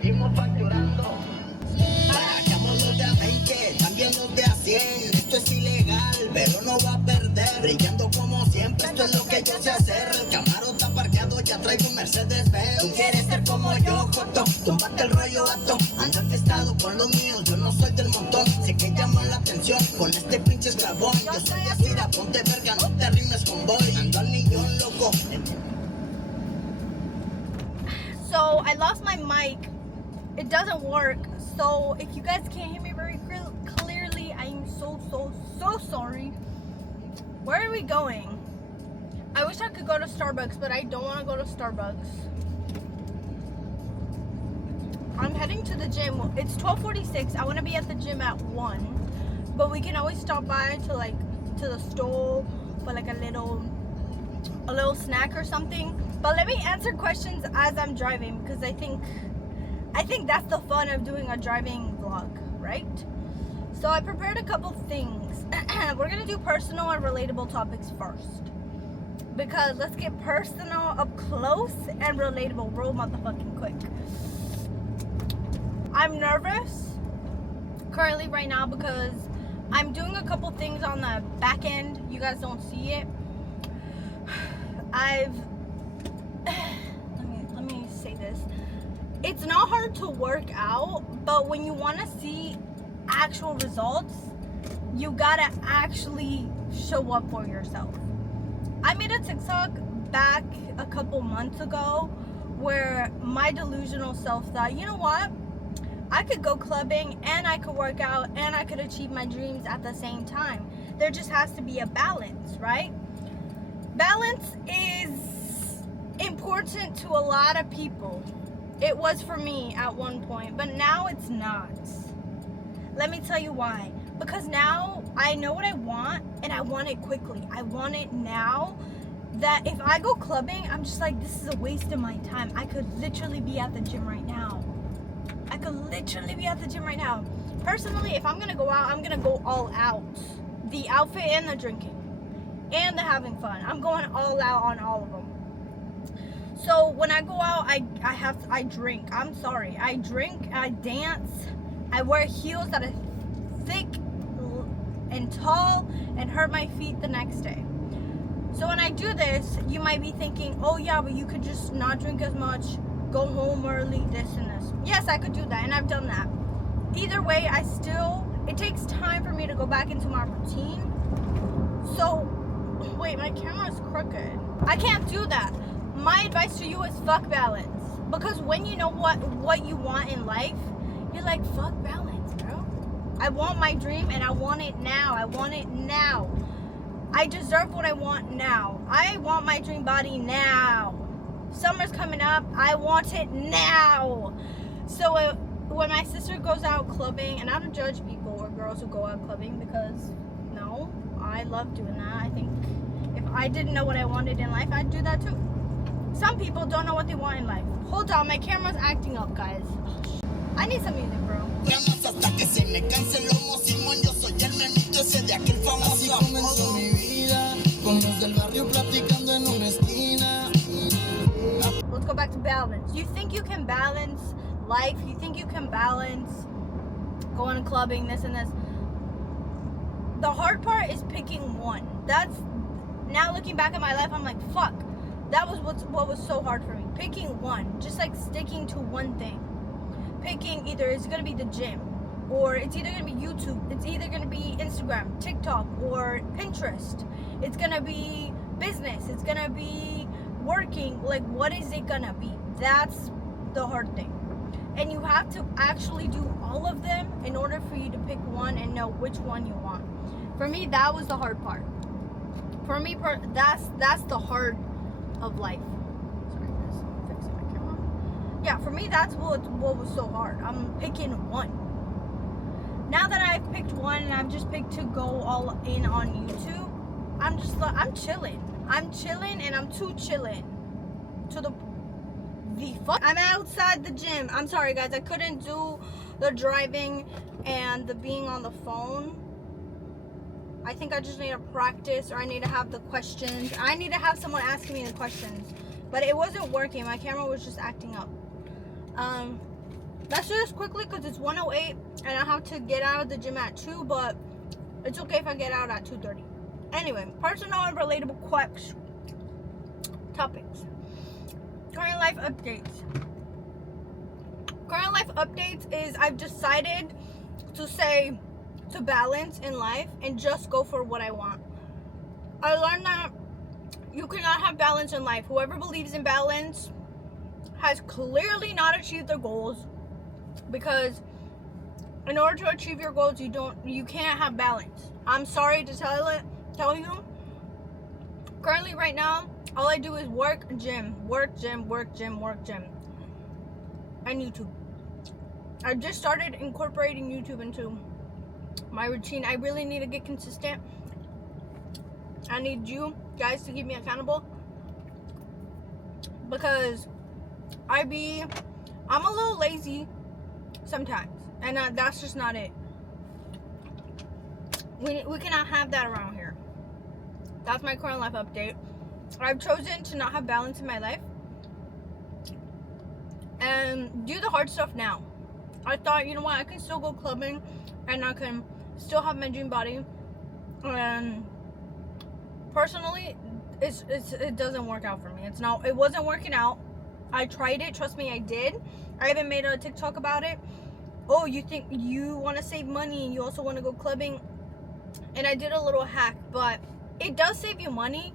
seguimos facturando. Sacamos los de a 20, también los de a 100. Esto es ilegal, pero no va a perder. Brillando como siempre, esto es lo que yo sé hacer. El Camaro está parqueado, ya traigo un Mercedes-Benz. Tú quieres ser como yo, Joto, tumbate el rollo gato. Ando infestado con los míos, yo no soy del montón. Sé que llamo la atención con este pinche esclavón. Yo soy de Asira, ponte verga, no te rimes con boy. Ando al millón, loco. So I lost my mic. It doesn't work. So if you guys can't hear me very clearly, I'm so sorry. Where are we going? I wish I could go to Starbucks, but I don't want to go to Starbucks. I'm heading to the gym. It's 12:46. I want to be at the gym at 1. But we can always stop by to the store for like a little snack or something. But let me answer questions as I'm driving, because I think that's the fun of doing a driving vlog, right? So I prepared a couple things. We're gonna do personal and relatable topics first, because let's get personal up close and relatable real motherfucking quick. I'm nervous currently right now because I'm doing a couple things on the back end. You guys don't see it. Let me say this. It's not hard to work out, but when you want to see actual results, you gotta actually show up for yourself. I made a TikTok back a couple months ago where my delusional self thought, you know what? I could go clubbing and I could work out and I could achieve my dreams at the same time. There just has to be a balance, right? Balance is important to a lot of people. It was for me at one point, but now it's not. Let me tell you why. Because now I know what I want, and I want it quickly. I want it now, that if I go clubbing, I'm just like, this is a waste of my time. I could literally be at the gym right now. Personally, if I'm gonna go out, I'm gonna go all out. The outfit and the drinking and the having fun. I'm going all out on all of them. So when I go out, I drink. I'm sorry. I drink, I dance, I wear heels that are thick and tall and hurt my feet the next day. So when I do this, you might be thinking, oh yeah, but you could just not drink as much, go home early, this and this. Yes, I could do that, and I've done that. Either way, it takes time for me to go back into my routine. So, wait, my camera's crooked. I can't do that. My advice to you is fuck balance. Because when you know what you want in life, you're like, fuck balance, bro. I want my dream and I want it now. I deserve what I want now. I want my dream body now. Summer's coming up. I want it now. So when my sister goes out clubbing, and I don't judge people or girls who go out clubbing, because no, I love doing that. I think if I didn't know what I wanted in life, I'd do that too. Some people don't know what they want in life. Hold on, my camera's acting up, guys. I need some music, bro. Hasta que se me canse el lomo, Simón, yo soy el memito ese de aquel famoso. Así comenzó mi vida, con los del barrio platicando en una esquina. Let's go back to balance. You think you can balance life? You think you can balance going clubbing, this and this? The hard part is picking one. That's, now looking back at my life, I'm like, fuck. That was what was so hard for me. Picking one. Just like sticking to one thing. Picking either it's going to be the gym, or it's either going to be YouTube, it's either going to be Instagram, TikTok, or Pinterest. It's going to be business, it's going to be working. Like, what is it going to be? That's the hard thing. And you have to actually do all of them in order for you to pick one and know which one you want. For me, that was the hard part. For me, that's the hard of life. Sorry, guys, I'm fixing my camera. Yeah, for me, that's what was so hard. I'm picking one. Now that I've picked one and I've just picked to go all in on YouTube, I'm chilling. I'm chilling, and I'm too chilling to the fuck. I'm outside the gym. I'm sorry, guys. I couldn't do the driving and the being on the phone. I think I just need to practice, or I need to have the questions. I need to have someone asking me the questions. But it wasn't working. My camera was just acting up. let's do this quickly because it's 1:08 and I have to get out of the gym at 2, but it's okay if I get out at 2:30. Anyway, personal and relatable topics. Current life updates. Current life updates is I've decided to say to balance in life and just go for what I want. I learned that you cannot have balance in life. Whoever believes in balance has clearly not achieved their goals, because in order to achieve your goals, you can't have balance. I'm sorry to tell you. Currently right now, all I do is work, gym, and YouTube. I just started incorporating YouTube into my routine. I really need to get consistent. I need you guys to keep me accountable, because I'm a little lazy sometimes, and that's just not it. We cannot have that around here. That's my current life update. I've chosen to not have balance in my life and do the hard stuff now. I thought, you know what, I can still go clubbing and I can still have my dream body. And personally, it doesn't work out for me. It wasn't working out. I tried it, trust me, I did. I even made a TikTok about it. Oh, you think you want to save money and you also want to go clubbing? And I did a little hack, but it does save you money,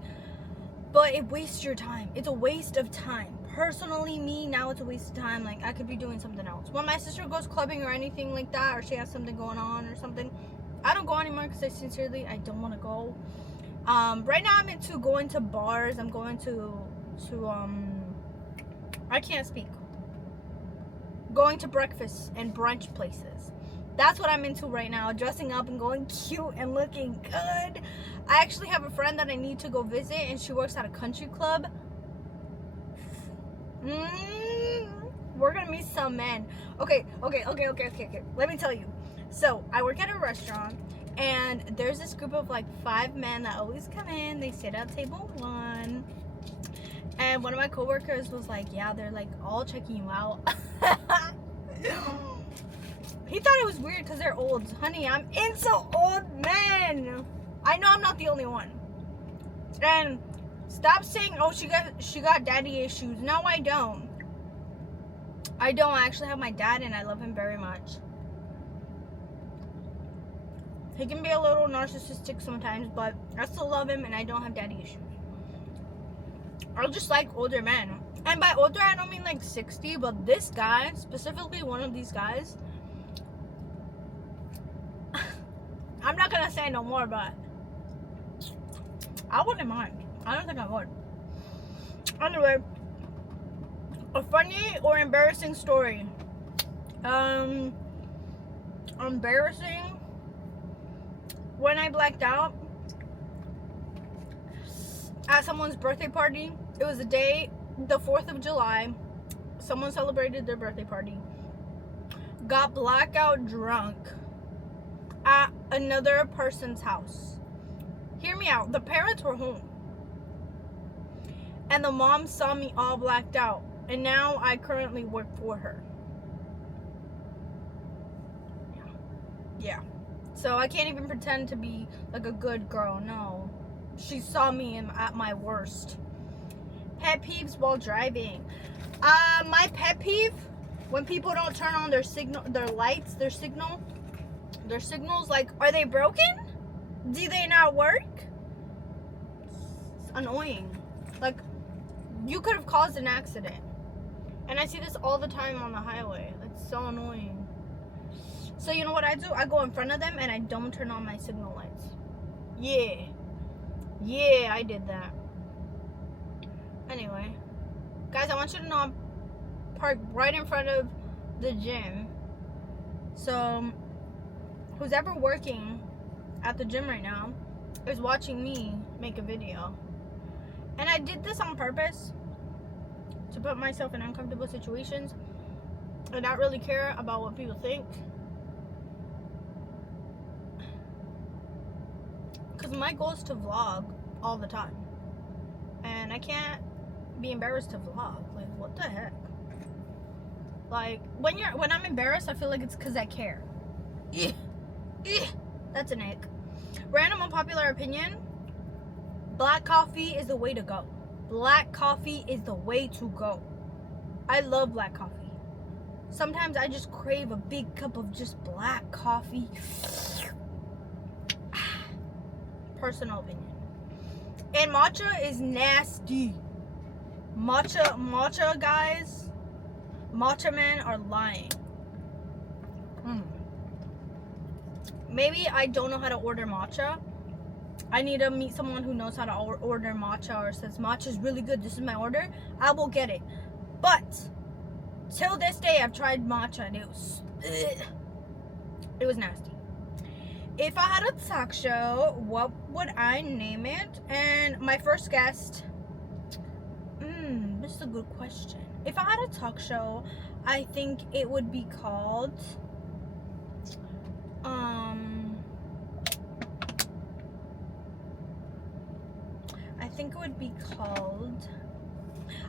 but it wastes your time. It's a waste of time. Personally, me, now it's a waste of time. Like, I could be doing something else. When my sister goes clubbing or anything like that, or she has something going on or something, I don't go anymore because I don't want to go. Right now I'm into going to bars. I'm going to I can't speak. Going to breakfast and brunch places. That's what I'm into right now. Dressing up and going cute and looking good. I actually have a friend that I need to go visit, and she works at a country club. We're gonna meet some men. Okay. Let me tell you. So I work at a restaurant, and there's this group of like 5 men that always come in. They sit at table 1. And one of my coworkers was like, yeah, they're like all checking you out. He thought it was weird because they're old. Honey, I'm into old men. I know I'm not the only one. And stop saying, oh, she got daddy issues. No, I don't. I actually have my dad, and I love him very much. He can be a little narcissistic sometimes, but I still love him, and I don't have daddy issues. I just like older men. And by older, I don't mean like 60, but this guy, specifically one of these guys, I'm not gonna say no more, but I wouldn't mind. I don't think I would. Anyway, a funny or embarrassing story. Embarrassing. When I blacked out at someone's birthday party. It was the 4th of July. Someone celebrated their birthday party. Got blackout drunk at another person's house. Hear me out. The parents were home. And the mom saw me all blacked out. And now I currently work for her. Yeah. So I can't even pretend to be like a good girl. No. She saw me at my worst. Pet peeves while driving. My pet peeve, when people don't turn on their lights, their signals, like, are they broken? Do they not work? It's annoying. Like, you could have caused an accident. And I see this all the time on the highway. It's so annoying. So you know what I do? I go in front of them and I don't turn on my signal lights. Yeah, I did that. Anyway, guys, I want you to know I'm parked right in front of the gym. So, who's ever working at the gym right now is watching me make a video. And I did this on purpose to put myself in uncomfortable situations and not really care about what people think. Because my goal is to vlog all the time. And I can't be embarrassed to vlog. Like, what the heck? Like, when I'm embarrassed, I feel like it's because I care. Yeah. That's an ick. Random unpopular opinion. Black coffee is the way to go. Black coffee is the way to go. I love black coffee. Sometimes I just crave a big cup of just black coffee. Personal opinion. And matcha is nasty. Matcha guys, matcha men are lying. Maybe I don't know how to order matcha. I need to meet someone who knows how to order matcha or says matcha is really good. This is my order. I will get it. But till this day, I've tried matcha and it was nasty. If I had a talk show, what would I name it? And my first guest. This is a good question. If I had a talk show, I think it would be called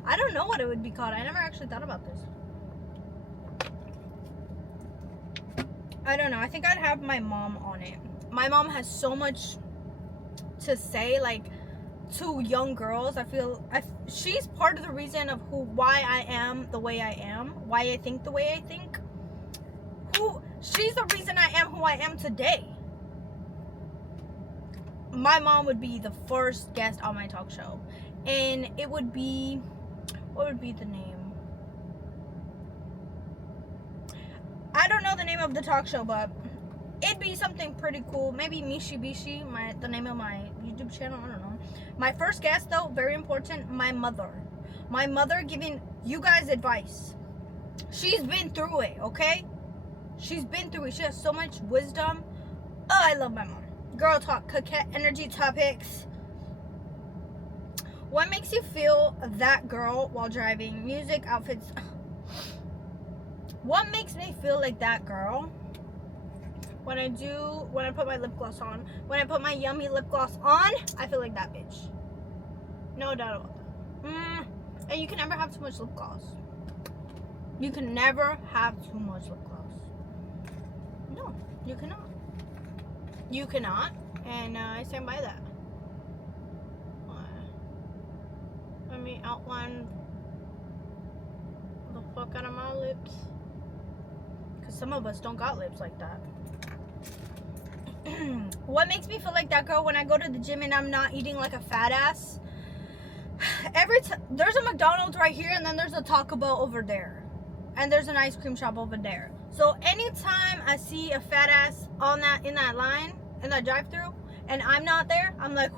I don't know what it would be called. I never actually thought about this. I don't know. I think I'd have my mom on it. My mom has so much to say, like, to young girls. She's part of the reason of why I am the way I am, why I think the way I think. She's the reason I am who I am today. My mom would be the first guest on my talk show, and it would be, what would be the name? I don't know the name of the talk show, but it'd be something pretty cool. Maybe Mishi Bishi, the name of my YouTube channel. I don't know. My first guest, though, very important, my mother. My mother giving you guys advice. She's been through it, okay? She's been through it. She has so much wisdom. Oh, I love my mom. Girl talk, coquette energy topics. What makes you feel that girl while driving? Music, outfits. What makes me feel like that girl? When I put my lip gloss on. When I put my yummy lip gloss on, I feel like that bitch. No doubt about that. And you can never have too much lip gloss. You can never have too much lip gloss. No, you cannot. You cannot. And I stand by that. Let me outline the fuck out of my lips. Because some of us don't got lips like that. What makes me feel like that girl when I go to the gym and I'm not eating like a fat ass? There's a McDonald's right here, and then there's a Taco Bell over there, and there's an ice cream shop over there. So anytime I see a fat ass in that line, in that drive-thru, and I'm not there, I'm like,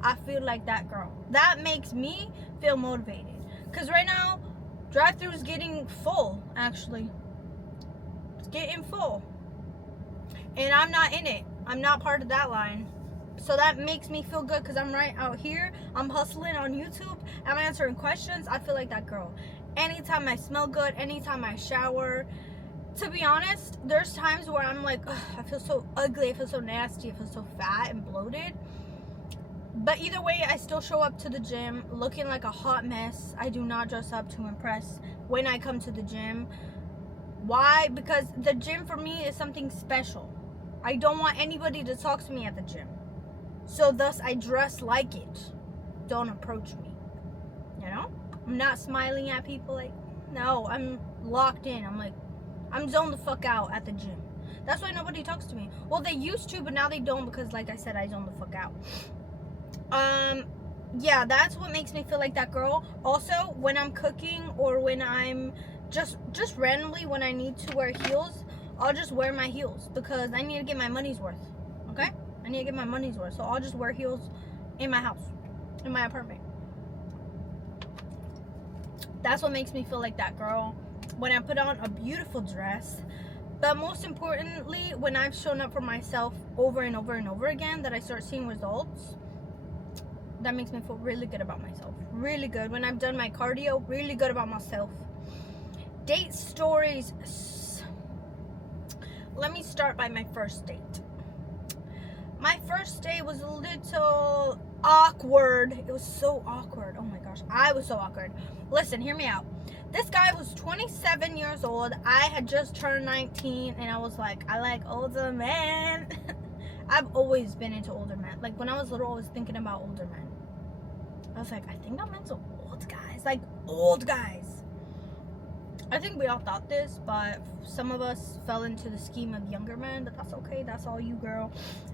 I feel like that girl. That makes me feel motivated. Because right now, drive-thru is getting full, actually. It's getting full. And I'm not in it. I'm not part of that line. So that makes me feel good because I'm right out here. I'm hustling on YouTube. I'm answering questions. I feel like that girl. Anytime I smell good, anytime I shower. To be honest, there's times where I'm like, I feel so ugly. I feel so nasty. I feel so fat and bloated. But either way, I still show up to the gym looking like a hot mess. I do not dress up to impress when I come to the gym. Why? Because the gym for me is something special. I don't want anybody to talk to me at the gym. So thus I dress like it. Don't approach me. You know? I'm not smiling at people like, no, I'm locked in. I'm like, I'm zoned the fuck out at the gym. That's why nobody talks to me. Well, they used to, but now they don't because, like I said, I zone the fuck out. Yeah, that's what makes me feel like that girl. Also, when I'm cooking or when I'm just randomly when I need to wear heels, I'll just wear my heels because I need to get my money's worth. Okay? I need to get my money's worth. So I'll just wear heels in my house, in my apartment. That's what makes me feel like that girl. When I put on a beautiful dress. But most importantly, when I've shown up for myself over and over and over again, that I start seeing results, that makes me feel really good about myself. Really good. When I've done my cardio, really good about myself. Date stories. Let me start by my first date. My first date was a little awkward. It was so awkward. Oh my gosh. I was so awkward. Listen, hear me out. This guy was 27 years old. I had just turned 19, and I was like, I like older men. I've always been into older men. Like, when I was little, I was thinking about older men. I was like, I think I'm into old guys. Like, old guys. I think we all thought this, but some of us fell into the scheme of younger men, but that's okay. That's all you, girl.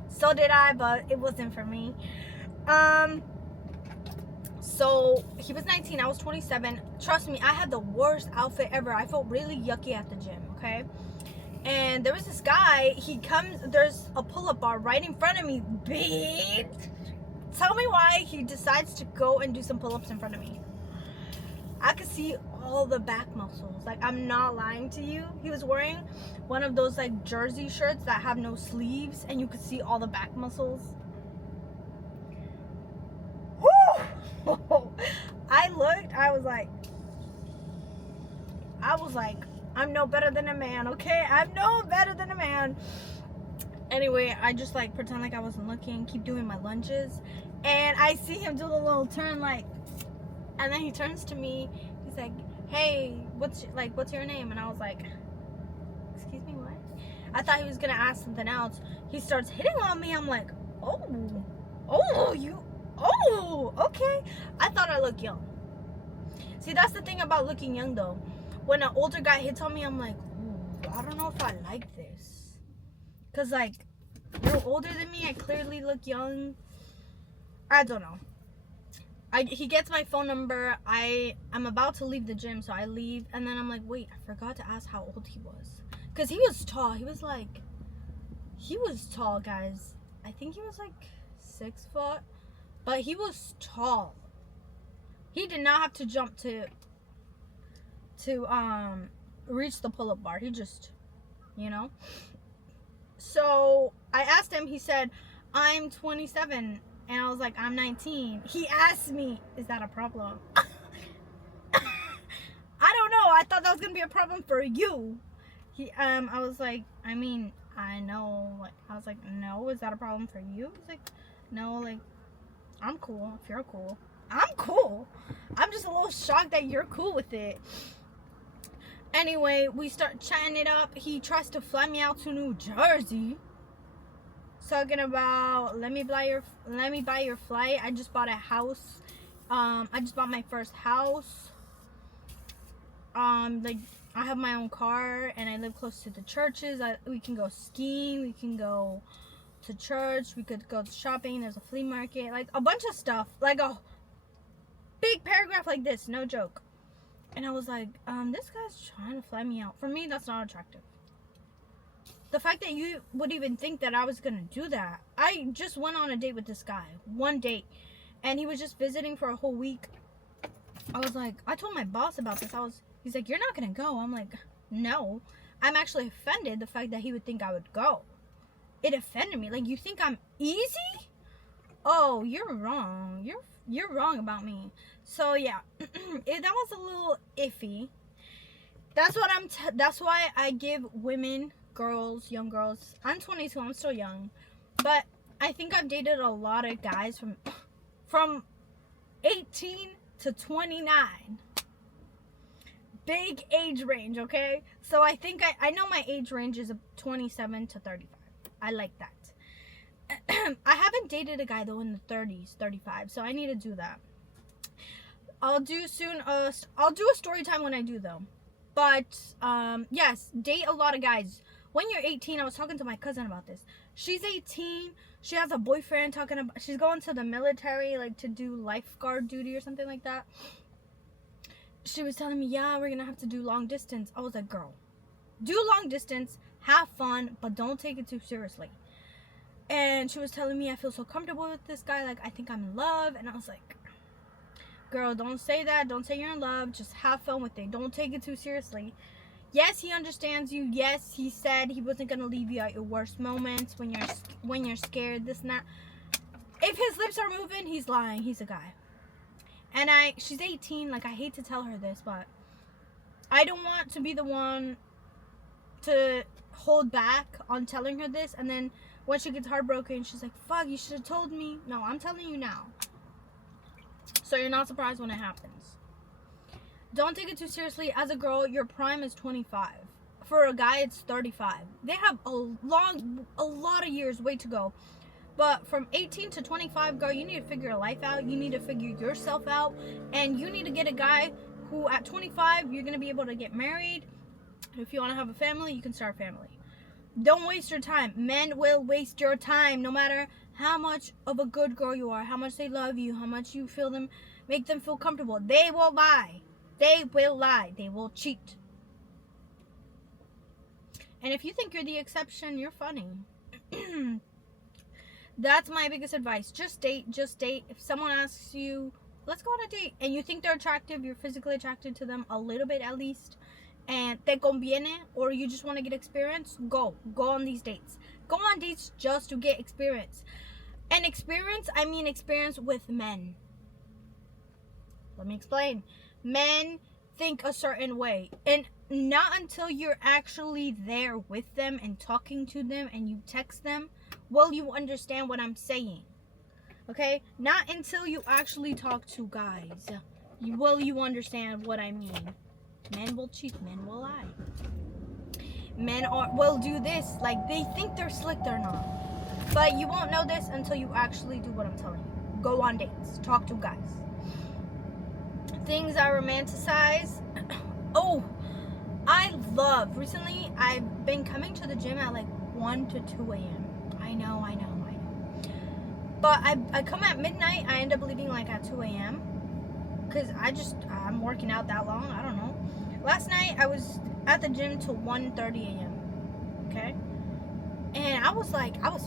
So did I, but it wasn't for me. So he was 19, I was 27. Trust me, I had the worst outfit ever. I felt really yucky at the gym, okay? And there was this guy, he comes, there's a pull-up bar right in front of me. Bitch! Tell me why he decides to go and do some pull-ups in front of me. I could see all the back muscles. Like, I'm not lying to you. He was wearing one of those like jersey shirts that have no sleeves, and you could see all the back muscles. Woo! I looked, I was like, I'm no better than a man, okay? I'm no better than a man. Anyway, I just like pretend like I wasn't looking, keep doing my lunges, and I see him do the little turn, like, and then he turns to me. He's like, "Hey, what's your name?" And I was like, "Excuse me, what?" I thought he was gonna ask something else. He starts hitting on me. I'm like, okay. I thought I looked young. See, that's the thing about looking young, though. When an older guy hits on me, I'm like, ooh, I don't know if I like this. Cause like, you're older than me. I clearly look young. I don't know. He gets my phone number. I'm about to leave the gym, so I leave, and then I'm like, wait, I forgot to ask how old he was, cause he was tall. He was tall, guys. I think he was like 6 foot, but he was tall. He did not have to jump to reach the pull-up bar. He just, you know. So I asked him. He said, "I'm 27." And I was like, "I'm 19. He asked me, "Is that a problem?" I don't know. I thought that was gonna be a problem for you. I was like, I mean, I know. Like, I was like, no, is that a problem for you? He's like, no, like, I'm cool. If you're cool, I'm cool. I'm just a little shocked that you're cool with it. Anyway, we start chatting it up. He tries to fly me out to New Jersey. Talking about, let me buy your flight. I just bought a house. I just bought my first house. Like, I have my own car, and I live close to the churches. We can go skiing. We can go to church. We could go shopping. There's a flea market. Like, a bunch of stuff. Like, a big paragraph like this. No joke. And I was like, this guy's trying to fly me out. For me, that's not attractive. The fact that you would even think that I was going to do that. I just went on a date with this guy. One date. And he was just visiting for a whole week. I was like, I told my boss about this. He's like, "You're not going to go." I'm like, no. I'm actually offended the fact that he would think I would go. It offended me. Like, you think I'm easy? Oh, you're wrong. You're wrong about me. So, yeah. That was a little iffy. That's why I give women, girls, young girls. I'm 22. I'm still young. But I think I've dated a lot of guys from 18 to 29. Big age range, okay? So I think I know my age range is 27 to 35. I like that. I haven't dated a guy though in the 30s, 35. So I need to do that. I'll do soon. I'll do a story time when I do though. But yes, date a lot of guys. When you're 18, I was talking to my cousin about this. She's 18. She has a boyfriend. She's going to the military, like to do lifeguard duty or something like that. She was telling me, yeah, we're gonna have to do long distance. I was like, girl, do long distance, have fun, but don't take it too seriously. And she was telling me, I feel so comfortable with this guy, like I think I'm in love. And I was like, girl, don't say that. Don't say you're in love. Just have fun with it. Don't take it too seriously. Yes, he understands you. Yes, he said he wasn't gonna leave you at your worst moments when you're scared, this and that. If his lips are moving, he's lying. He's a guy. And she's 18. Like, I hate to tell her this, but I don't want to be the one to hold back on telling her this. And then when she gets heartbroken, she's like, fuck, you should have told me. No, I'm telling you now. So you're not surprised when it happens. Don't take it too seriously. As a girl, your prime is 25. For a guy, it's 35. They have a lot of years, way to go. But from 18 to 25, girl, you need to figure your life out. You need to figure yourself out. And you need to get a guy who at 25, you're going to be able to get married. If you want to have a family, you can start a family. Don't waste your time. Men will waste your time no matter how much of a good girl you are, how much they love you, how much you feel them, make them feel comfortable. They will lie. They will lie. They will cheat. And if you think you're the exception, you're funny. That's my biggest advice. Just date. Just date. If someone asks you, let's go on a date, and you think they're attractive, you're physically attracted to them a little bit at least, and te conviene, or you just want to get experience, go on these dates. Go on dates just to get experience. And experience, I mean experience with men. Let me explain. Men think a certain way, and not until you're actually there with them and talking to them and you text them will you understand what I'm saying. Okay? Not until you actually talk to guys will you understand what I mean. Men will cheat, men will lie. Men will do this, like they think they're slick, they're not. But you won't know this until you actually do what I'm telling you. Go on dates, talk to guys. Things I romanticize. Oh, recently I've been coming to the gym at like 1 to 2 a.m. I know. But I come at midnight, I end up leaving like at 2 a.m. Because I'm working out that long, I don't know. Last night I was at the gym till 1:30 a.m. Okay? And I was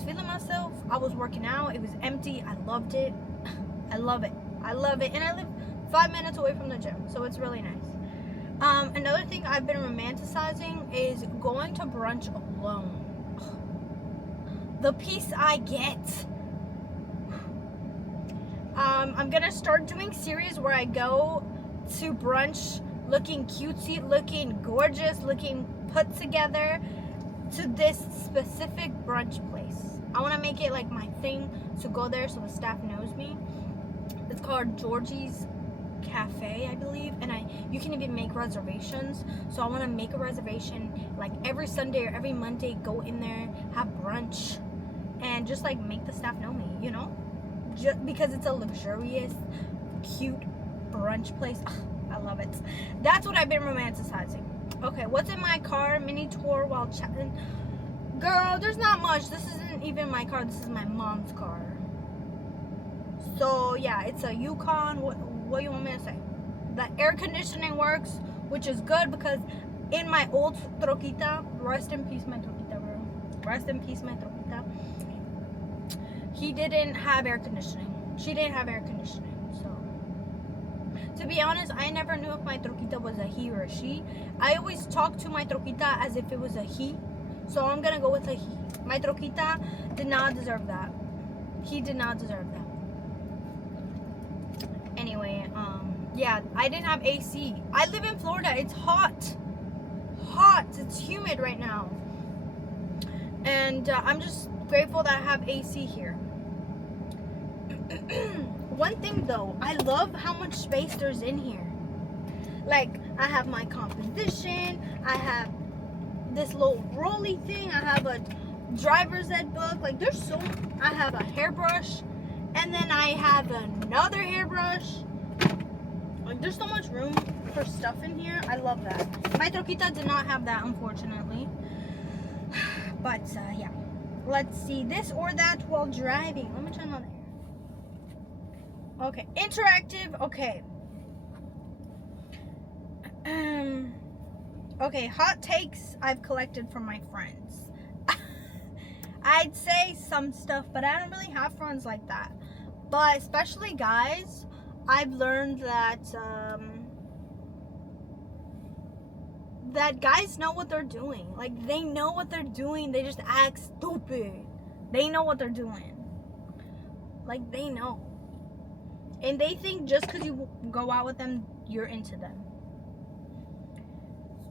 feeling myself. I was working out. It was empty. I loved it. I love it. And I live 5 minutes away from the gym, so it's really nice. Another thing I've been romanticizing is going to brunch alone. The peace I get. I'm gonna start doing series where I go to brunch looking cutesy, looking gorgeous, looking put together to this specific brunch place. I want to make it like my thing to go there so the staff knows me. It's called Georgie's Cafe, I believe, and you can even make reservations. So I want to make a reservation like every Sunday or every Monday, go in there, have brunch, and just like make the staff know me, you know, just because it's a luxurious, cute brunch place. Ugh, I love it. That's what I've been romanticizing. Okay, what's in my car? Mini tour while chatting. Girl, there's not much. This isn't even my car. This is my mom's car. So yeah, it's a Yukon. What do you want me to say? The air conditioning works, which is good because in my old troquita, rest in peace my troquita, bro. Rest in peace my troquita. He didn't have air conditioning. She didn't have air conditioning. So, to be honest, I never knew if my troquita was a he or a she. I always talk to my troquita as if it was a he. So I'm gonna go with a he. My troquita did not deserve that. He did not deserve that. Anyway, yeah, I didn't have AC. I live in Florida. It's hot. It's humid right now. And I'm just grateful that I have AC here. One thing though, I love how much space there's in here. Like, I have my composition, I have this little rolly thing, I have a driver's ed book, like I have a hairbrush, and then I have another hairbrush. Like, there's so much room for stuff in here. I love that. My troquita did not have that, unfortunately. But yeah, let's see, this or that while driving. Let me turn on the air. Okay, interactive. Okay. Okay, hot takes I've collected from my friends. I'd say some stuff, but I don't really have friends like that. But especially guys, I've learned that that guys know what they're doing. Like, they know what they're doing. They just act stupid. They know what they're doing. Like, they know. And they think just because you go out with them, you're into them.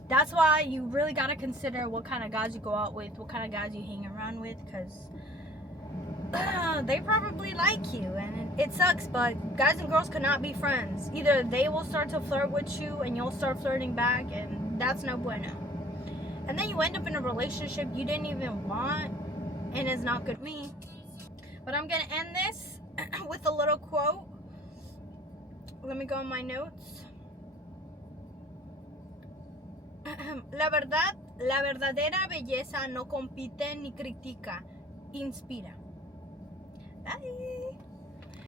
That's why you really got to consider what kind of guys you go out with, what kind of guys you hang around with, because they probably like you, and it sucks, but guys and girls cannot be friends. Either they will start to flirt with you and you'll start flirting back, and that's no bueno. And then you end up in a relationship you didn't even want, and it's not good for me. But I'm gonna end this with a little quote. Let me go in my notes. La verdadera belleza no compite ni critica, inspira. Bye.